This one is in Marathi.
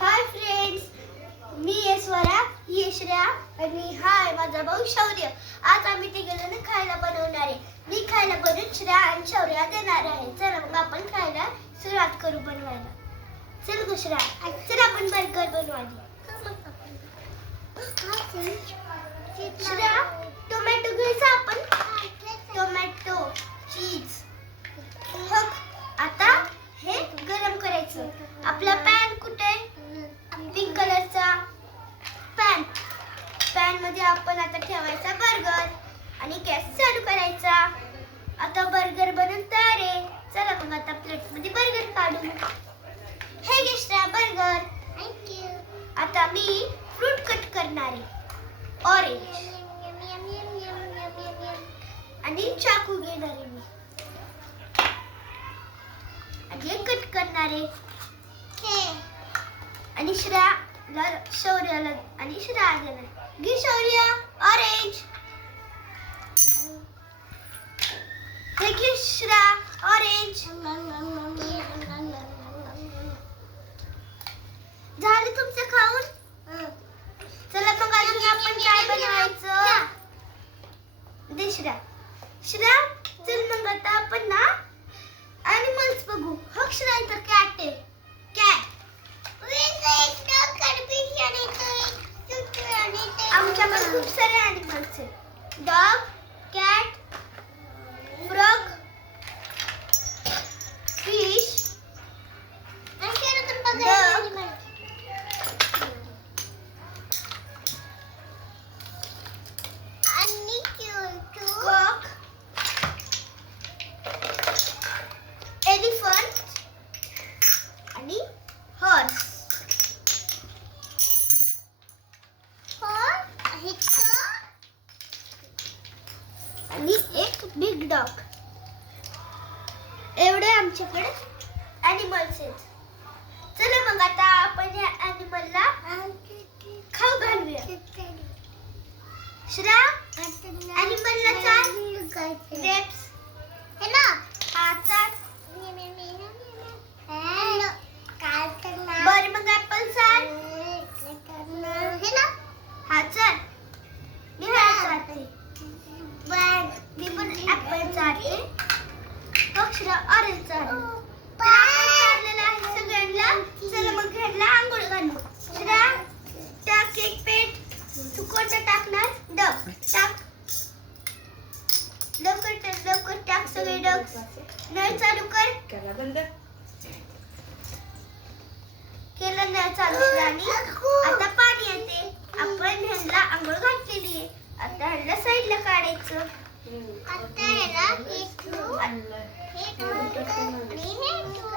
हाय फ्रेंड्स, मी स्वरा, ही श्रेया आणि हाय माझा भाऊ शौर्य. आज आम्ही तिघजण खायला बनवणार आहे. मी खायला बनवून श्रेया आणि शौर्य देणार आहे. चला मग आपण खायला सुरुवात करू बनवायला. चल ग श्रेया, चल आपण बर्गर बनवायला. श्रेया, टोमॅटो घ्यायचा आपण. टोमॅटो, चीज. आता हे गरम करायचं. आपला पॅन कुठे आहे? पिंक कलरचा पॅन. पॅन मध्ये आपण आता ठेवायचा बर्गर आणि गॅस चालू करायचा. आता बर्गर बनून तयार आहे. चला मग आता प्लेट मध्ये बर्गर काढू. हे घे श्रेया बर्गर. थँक्यू. आता मी फ्रूट कट करणार आहे. ऑरेंज आणि चाकू घेणार आहे मी आणि कट करणार आहे. आणि श्रेयाला शौर्याला आणि श्रेया देणार. घे शौर्य ऑरेंज. हे घे श्रेया ऑरेंज. झालं तुमचं खाऊन? चला मग अजून आपण काय बनवायचं? दे श्रेया. श्रेया चल मग आता आपण ना ॲनिमल्स बघू. हो श्रेया, इथं कॅट आहे. कॅट. आमच्याकडे खूप सारे ॲनिमल्स आहेत. Dog, cat, frog, fish, cock, elephant आणि हॉर्स. आणि एक बिग डॉग. एवढे आमच्याकडे ॲनिमल्स आहेत. चला मग आता आपण या ॲनिमलला खाऊ घालूया. श्रेया ॲनिमलला चाल. ग्रेप्स है ना? हा चाल. बरं मग ॲपल चाल है ना? हा चाल. मी हा चालते. मी पण ॲपल चालते. अक्षरा ऑरेंज चालते. चाललेलं आहे सगळ्यांना. चला मग घ्यायला आंघोळ घालू. श्रेया टाक एक पेट. तू कोणतं टाकणार? डग टाक. लवकर टाक सगळे डग. नळ चालू कर. केलं नळ चालू श्रेयाने. आता पाणी येते. आपण ह्यांना आंघोळ घातलेली आहे. आता ह्यांना साईडला काढायचं. आता ह्याला